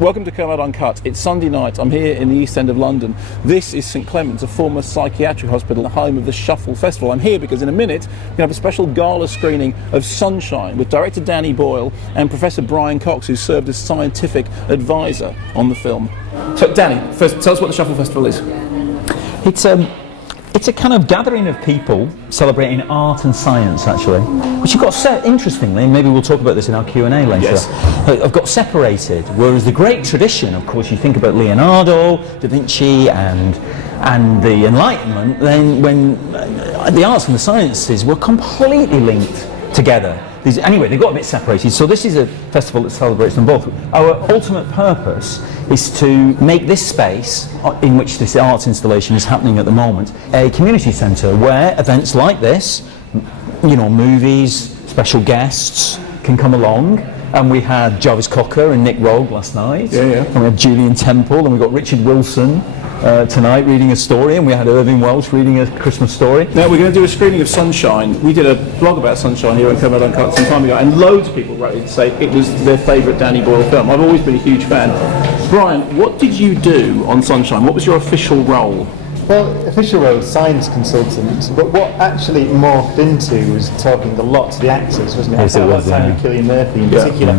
Welcome to Kermode Uncut. It's Sunday night. I'm here in the East End of London. This is St Clement's, a former psychiatric hospital, the home of the Shuffle Festival. I'm here because in a minute we're going to have a special gala screening of Sunshine with director Danny Boyle and Professor Brian Cox, who served as scientific advisor on the film. So Danny, first tell us what the Shuffle Festival is. It's a kind of gathering of people celebrating art and science, actually, which have got set, interestingly, and maybe we'll talk about this in our Q&A later, yes. Have got separated, whereas the great tradition, of course, you think about Leonardo, Da Vinci and the Enlightenment, then when the arts and the sciences were completely linked together. Anyway, they got a bit separated, so this is a festival that celebrates them both. Our ultimate purpose is to make this space, in which this arts installation is happening at the moment, a community centre where events like this, you know, movies, special guests can come along. And we had Jarvis Cocker and Nick Rogue last night, and we had Julian Temple, and we got Richard Wilson tonight reading a story, and we had Irving Welsh reading a Christmas story. Now we're going to do a screening of Sunshine. We did a blog about Sunshine here on Kermode Uncut some time ago, and loads of people wrote in to say it was their favourite Danny Boyle film. I've always been a huge fan. Brian, what did you do on Sunshine? What was your official role? Well, official role, science consultant, but what actually it morphed into was talking a lot to the actors, wasn't it? Yes, I spent a lot of time with Cillian Murphy in particular.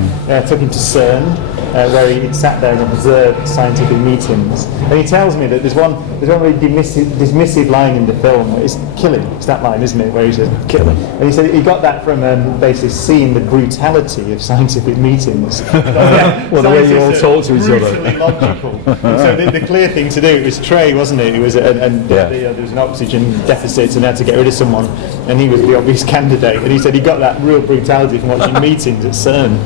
Took him to CERN, where he sat there and observed scientific meetings. And he tells me that there's one really dismissive line in the film. It's kill him. It's that line, isn't it, where he says kill him. And he said he got that from basically seeing the brutality of scientific meetings. Well, the way you all talk to each other. Brutally logical. So the clear thing to do, it was Trey, wasn't it? It was there was an oxygen deficit and they had to get rid of someone, and he was the obvious candidate. And he said he got that real brutality from watching meetings at CERN.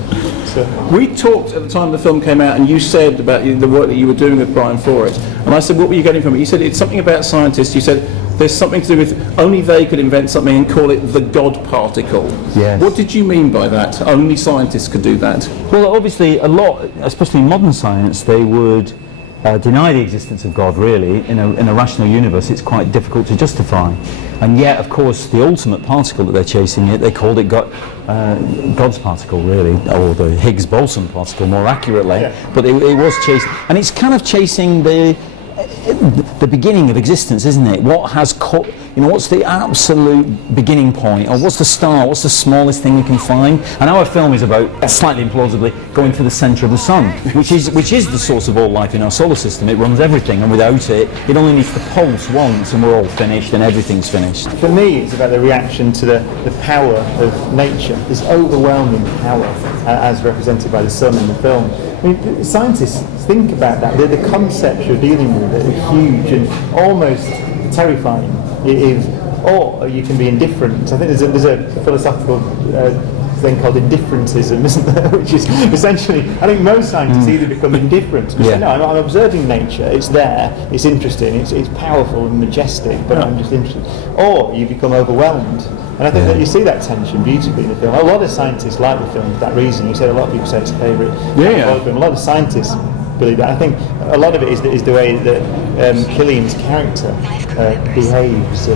So. We talked at the time the film came out, and you said about the work that you were doing with Brian for it. And I said, what were you getting from it? You said it's something about scientists. You said there's something to do with only they could invent something and call it the God particle. Yes. What did you mean by that? Only scientists could do that? Well, obviously a lot, especially in modern science, they would deny the existence of God, really. In a rational universe, it's quite difficult to justify. And yet, of course, the ultimate particle that they're chasing, they called it God's particle, really, or the Higgs boson particle, more accurately. Yeah. But it was chasing, and it's kind of chasing the beginning of existence, isn't it? What has what's the absolute beginning point, or what's the start? What's the smallest thing you can find? And our film is about, slightly implausibly, going to the centre of the sun, which is the source of all life in our solar system. It runs everything, and without it, it only needs to pulse once, and we're all finished, and everything's finished. For me, it's about the reaction to the power of nature, this overwhelming power, as represented by the sun in the film. I mean, scientists think about that. The concepts you're dealing with are huge and almost terrifying. Or you can be indifferent. I think there's a philosophical thing called indifferentism, isn't there? Which is essentially, I think most scientists either become indifferent because they know I'm observing nature, it's there, it's interesting, it's powerful and majestic, but I'm just interested. Or you become overwhelmed. And I think that you see that tension beautifully in the film. A lot of scientists like the film for that reason. You said a lot of people say it's a favourite film. A lot of scientists believe that. I think a lot of it is the way that Cillian's character behaves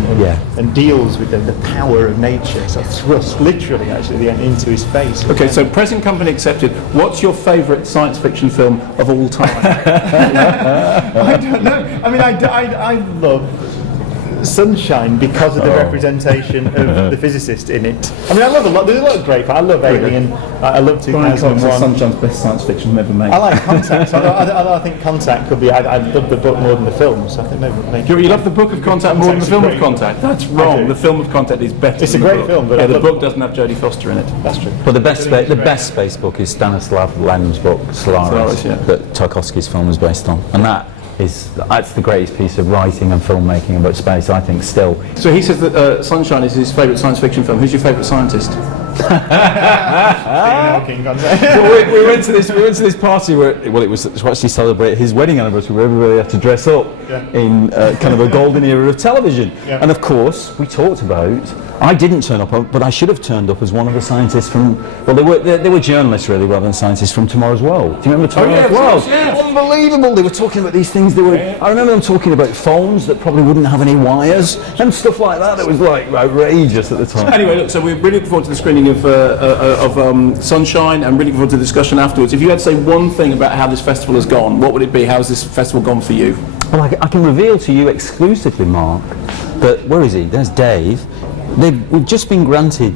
and deals with the power of nature. So thrust literally actually into his face. Okay, so present company accepted. What's your favourite science fiction film of all time? I don't know. I mean, I love Sunshine because of the representation of the physicist in it. I mean, I love a lot. There's a lot of great. I love Alien. I love 2001. Sunshine's best science fiction ever made. I like Contact. I think Contact could be. I love the book more than the film. So I think maybe. You love the book of Contact more than the film of Contact? That's wrong. The film of Contact is better. It's a great film, but the book doesn't have Jodie Foster in it. That's true. But the best space book is Stanislav Lem's book Solaris, that Tarkovsky's film is based on, and that's the greatest piece of writing and filmmaking about space, I think, still. So he says that Sunshine is his favourite science fiction film. Who's your favourite scientist? Well, we went to this party where it was to actually celebrate his wedding anniversary, where everybody had to dress up in kind of a golden era of television. And of course, we talked about. I didn't turn up, but I should have turned up as one of the scientists from. Well, they were journalists really, rather than scientists from Tomorrow's World. Do you remember Tomorrow's World? Yes. Unbelievable! They were talking about these things. I remember them talking about phones that probably wouldn't have any wires and stuff like that. That was like outrageous at the time. Anyway, look. So we're really looking forward to the screening of Sunshine. I'm really looking forward to the discussion afterwards. If you had to say one thing about how this festival has gone, what would it be? How has this festival gone for you? Well, I can reveal to you exclusively, Mark, that, where is he? There's Dave. We've just been granted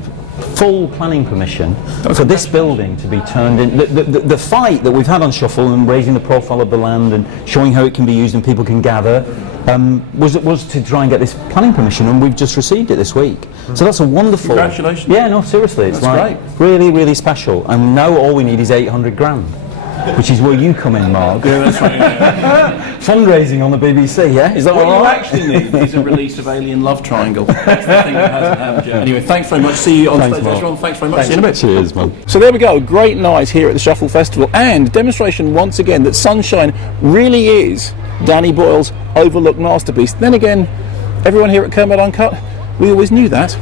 full planning permission for this building to be turned in. The fight that we've had on Shuffle and raising the profile of the land and showing how it can be used and people can gather was to try and get this planning permission, and we've just received it this week. So that's a wonderful... Congratulations. Yeah, no, seriously, it's That's like really, really special. And now all we need is 800 grand. Which is where you come in, Mark. Yeah, that's right. Yeah. Fundraising on the BBC, yeah? Is that What all you right? actually need is a release of Alien Love Triangle. That's the thing that hasn't happened yet. Anyway, thanks very much. See you on stage later on. Thanks very much. See you in a bit. Cheers, man. So there we go. Great night here at the Shuffle Festival, and demonstration once again that Sunshine really is Danny Boyle's overlooked masterpiece. Then again, everyone here at Kermode Uncut, we always knew that.